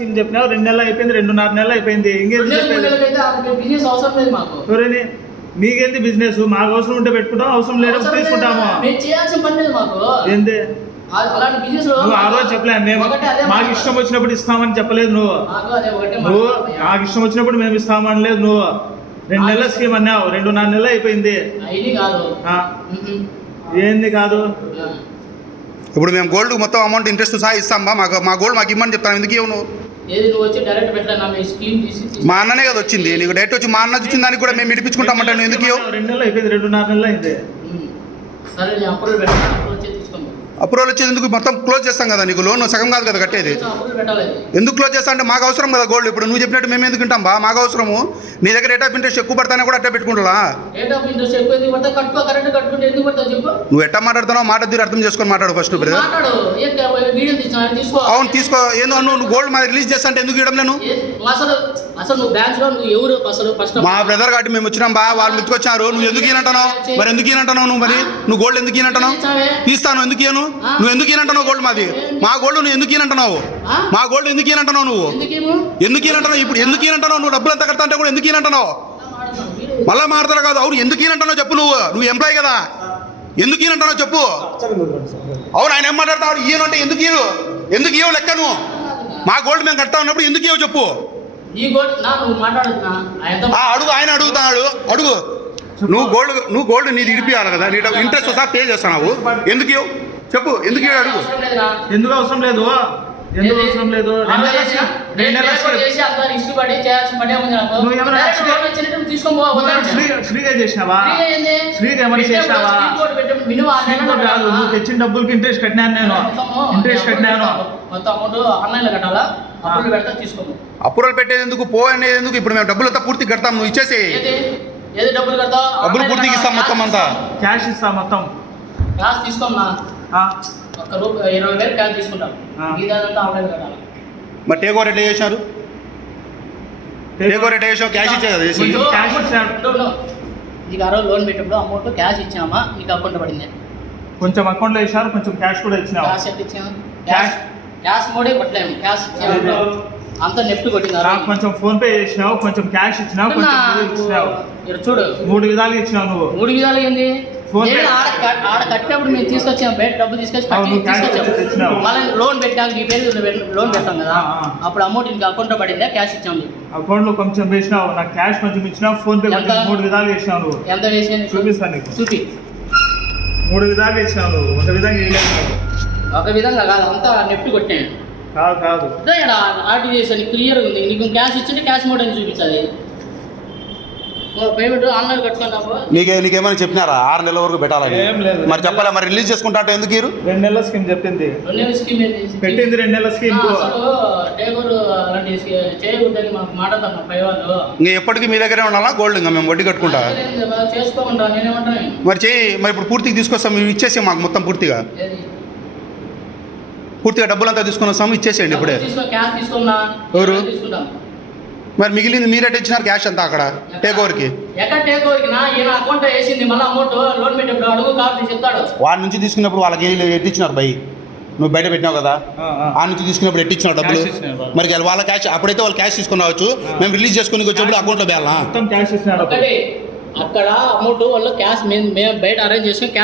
Scheme చెప్పినావు? రెండు నెలలు అయిపోయింది రెండున్నర నెలలు అయిపోయింది. ఇంకేంది బిజినెస్ అవసరం లేదు మాకు. ఎవరని? మీకేంది బిజినెస్ మాకు అవసరం ఉంటే పెట్టుకుంటాం అవసరం లేదు. తీసుకుంటాము. మేము చేయాల్సిన పని లేదు మాకు. ఏంది ఆ- అలాంటి బిజినెస్ నువ్వు ఆ రోజు చెప్పలే మేము మాకు. ఇష్టం వచ్చినప్పుడు ఇస్తామని చెప్పలేదు నువ్వు. మాకు అదే ఒకటే నువ్వు. నాకు ఇష్టం వచ్చినప్పుడు మేము ఇస్తామని లేదు నువ్వు. రెండు నెలల స్కీమ్ అన్నావు రెండున్నర నెలలు అయిపోయింది. ఏంది కాదు. ఇప్పుడు మేము గోల్డ్ మొత్తం అమౌంట్ ఇంట్రెస్ట్ సహా ఇస్తాం బా మాకు మా గోల్డ్ మాకు ఇమ్మని చెప్తాను ఎందుకు ఇవ్వను ఏది నువ్వు వచ్చి డైరెక్ట్ పెట్టలే మీ స్కీమ్ తీసి తీసి- మా అన్ననే కదా వచ్చింది. నీకు డైరెక్ట్ వచ్చి మా అన్న వచ్చిన దానికి కూడా మేము ఇడిపించుకుంటామంటే నువ్వు ఎందుకు రెండు నెలలు అయిపోయింది రెండున్నర నెలలు అయింది. సరే నేను అప్రూవల్ పెట్టాను అప్రూవల్ వచ్చి తీసుకోండి అప్రూవల్ వచ్చేది ఎందుకు మొత్తం క్లోజ్ చేస్తాం కదా నీకు లోన్? సగం కాదు కదా కట్టేది. ఎందుకు క్లోజ్ చేస్తా అంటే మాకు అవసరం కదా గోల్డ్. ఇప్పుడు నువ్వు చెప్పినట్టు మేము ఎందుకు బా? మాకు అవసరము. నీ దగ్గర రేట్ ఆఫ్ ఇంట్రెస్ట్ ఎక్కువ పడతానే కూడా అట్టే పెట్టుకుంటా నువ్వు ఎట్టా మాట్లాడుతున్నావు మాట తీరు అర్థం చేసుకొని మాట్లాడు ఫస్ట్ బ్రదర్ అవును తీసుకో. ఏందో నువ్వు నువ్వు గోల్డ్ మాది రిలీజ్ చేస్తా అంటే ఎందుకు ఇవ్వడం నేను? మా బ్రదర్ కాబట్టి మేము వచ్చినాం బా. వాళ్ళు మెచ్చుకొచ్చారు నువ్వు ఎందుకు ఈనంటున్నావు మరి ఎందుకు ఈనంటున్నావు నువ్వు మరి? నువ్వు గోల్డ్ ఎందుకు ఈనంటున్నావు తీస్తాను ఎందుకు ఇయ్యను? నువ్వు ఎందుకు ఈనంటున్నావు గోల్డ్ మాది? మా గోల్డ్ నువ్వు ఎందుకు ఈనంటున్నావు మా గోల్డ్ ఎందుకు ఈనంటున్నావు నువ్వు? ఎందుకు ఈనంటున్నావు ఇప్పుడు ఎందుకు ఈనంటున్నావు నువ్వు డబ్బులు ఎంత కడతా అంటే కూడా ఎందుకు ఈనంటున్నావు మళ్ళా మాడతారు కాదు. అవును ఎందుకు ఈనంటున్నావు చెప్పు నువ్వు? నువ్వు ఎంప్లాయ్ కదా. ఎందుకు ఈనంటున్నావు చెప్పు? అవును ఆయన ఏం మాట్లాడతావు ఈయనంటే ఎందుకు ఇయ్యను ఎందుకు ఇవ్వవు లెక్క నువ్వు? మా గోల్డ్ మేము కడతా ఉన్నప్పుడు ఎందుకు ఇవ్వవు చెప్పు? అడుగు ఆయన అడుగుతున్నాడు అడుగు. నువ్వు గోల్డ్ నువ్వు గోల్డ్ నీది ఇడిపియాలి కదా. నీ ఇంట్రెస్ట్ వస్తా పే చేస్తున్నావు ఎందుకు ఇవ్వవు? చెప్పు ఎందుకు అడుగు. ఎందుకు అవసరం లేదు? ఎందుకు? అవసరం లేదు? ఫ్రీగా చేసినావా? ఫ్రీగా ఏమైనా చేసినావా? కాదు నువ్వు తెచ్చిన డబ్బులకి ఇంట్రెస్ట్ కట్టినాను నేను. ఇంట్రెస్ట్ కట్టినాను. మొత్తం అమౌంట్ ఆన్లైన్లో కట్టాలా అప్పుడు పెడతా తీసుకోము అప్రూవల్ పెట్టేది ఎందుకు? పో అనేది ఎందుకు? ఇప్పుడు మేము డబ్బులు అంతా పూర్తి కడతాం నువ్వు ఇచ్చేసి. ఏది? ఏది డబ్బులు పూర్తిగా ఇస్తాం మొత్తం అంతా. క్యాష్ ఇస్తా మొత్తం. క్యాష్ తీసుకోమా ఆ, ఒక్క రూపాయి ఇరవై వేలు క్యాష్ తీసుకుంటాం. ఇదంతా ఆన్లైన్ కట్టాలి. మరి టేక్ ఓవర్ ఎట్లా చేశారు? టేక్ ఓవర్ ఎట్లా చేసావు క్యాష్ ఇచ్చే కదా చేసి? Cash no. నీకు ఆ రోజు లోన్ పెట్టినప్పుడు అమౌంట్ క్యాష్ ఇచ్చామా? నీకు అకౌంట్ పడింది. కొంచెం అకౌంట్లో వేసారు కొంచెం క్యాష్ కూడా ఇచ్చినావు క్యాష్ ఎంత ఇచ్చాము క్యాష్. క్యాష్ మోడే కొట్టలేము క్యాష్ ఇచ్చాము అంత నెఫ్ట్ రోజు. కొంచెం ఫోన్ పే చేసినావు కొంచెం క్యాష్ ఇచ్చినావు కొంచెం చూడు. మూడు విధాలుగా ఇచ్చినావు నువ్వు. మూడు విధాలు ఏంది. ఆడ కట్- ఆడ కట్టినప్పుడు మేము తీసుకొచ్చాం బయట డబ్బులు తీసుకొచ్చి కట్టి తీసుకొచ్చాం. మళ్ళీ లోన్ పెట్టాక నీ పేరు లోన్ పెట్టాం కదా. అప్పుడు అమౌంట్ నీకు అకౌంట్లో పడిందా? క్యాష్ ఇచ్చాం నీకు అకౌంట్లో కొంచెం వేసినావు. నాకు క్యాష్ కొంచెం ఇచ్చినావు. ఫోన్ పే? మూడు విధాలు నువ్వు. ఎంత వేసి చూపిస్తాను నీకు. చూపి. మూడు ఇచ్చినావు నువ్వు. ఒక విధంగా. ఒక విధంగా కాదు అంతా నెఫ్ట్ కొట్టాను. కాదు కాదు. ఆర్టీజీఎస్ క్లియర్గా ఉంది. నీకు క్యాష్ ఇచ్చింటే క్యాష్ మోడ్ అని చూపించాలి. నీకే నీకేమైనా చెప్పినారా? ఆరు నెలల వరకు పెట్టాలని. ఏం లేదు. మరి చెప్పాలా? మరి రిలీజ్ చేసుకుంటా అంటే ఎందుకు ఇరు రెండు నెలల స్కీమ్ చెప్పింది. రెండు నెలల స్కీమ్ ఏంది? పెట్టింది రెండు నెలల స్కీమ్ ఇంకా ఎప్పటికీ మీ దగ్గరే ఉండాలా? గోల్డ్ ఇంకా మేము వడ్డీ కట్టుకుంటా. మరి చెయ్యి మరి ఇప్పుడు పూర్తిగా తీసుకొస్తాం మీరు ఇచ్చేసి మాకు మొత్తం పూర్తిగా. పూర్తిగా డబ్బులంతా తీసుకొని వస్తాము ఇచ్చేసేయండి ఇప్పుడే. తీసుకో క్యాష్ తీసుకోమన్నా ఎవరు? మరి మిగిలింది మీరేట్ ఇచ్చినారు క్యాష్ అంతా అక్కడ? టేక్ ఓవర్కి ఎక్కడ టేక్ ఓవర్కి నా ఈయన అకౌంట్ వేసింది మళ్ళీ అమౌంట్ లోన్ పెట్టేప్పుడు అడుగు కాబట్టి చెప్తాడు. వాడి నుంచి తీసుకున్నప్పుడు వాళ్ళకి ఏ- ఎట్టిచ్చినారు బై నువ్వు బయట పెట్టినావు కదా? ఆ, నుంచి తీసుకున్నప్పుడు ఎట్టిచ్చినావు డబ్బులు. మరి వాళ్ళ క్యాష్ అప్పుడైతే వాళ్ళు క్యాష్ తీసుకుని రావచ్చు. మేము రిలీజ్ చేసుకుని వచ్చేప్పుడు అకౌంట్లో వేయాలా మొత్తం క్యాష్ ఇచ్చినాడు అప్పుడు. ఒకటి అక్కడ అమౌంట్ వాళ్ళు క్యాష్ మేము మేము బయట అరేంజ్ చేసుకుని క్యాష్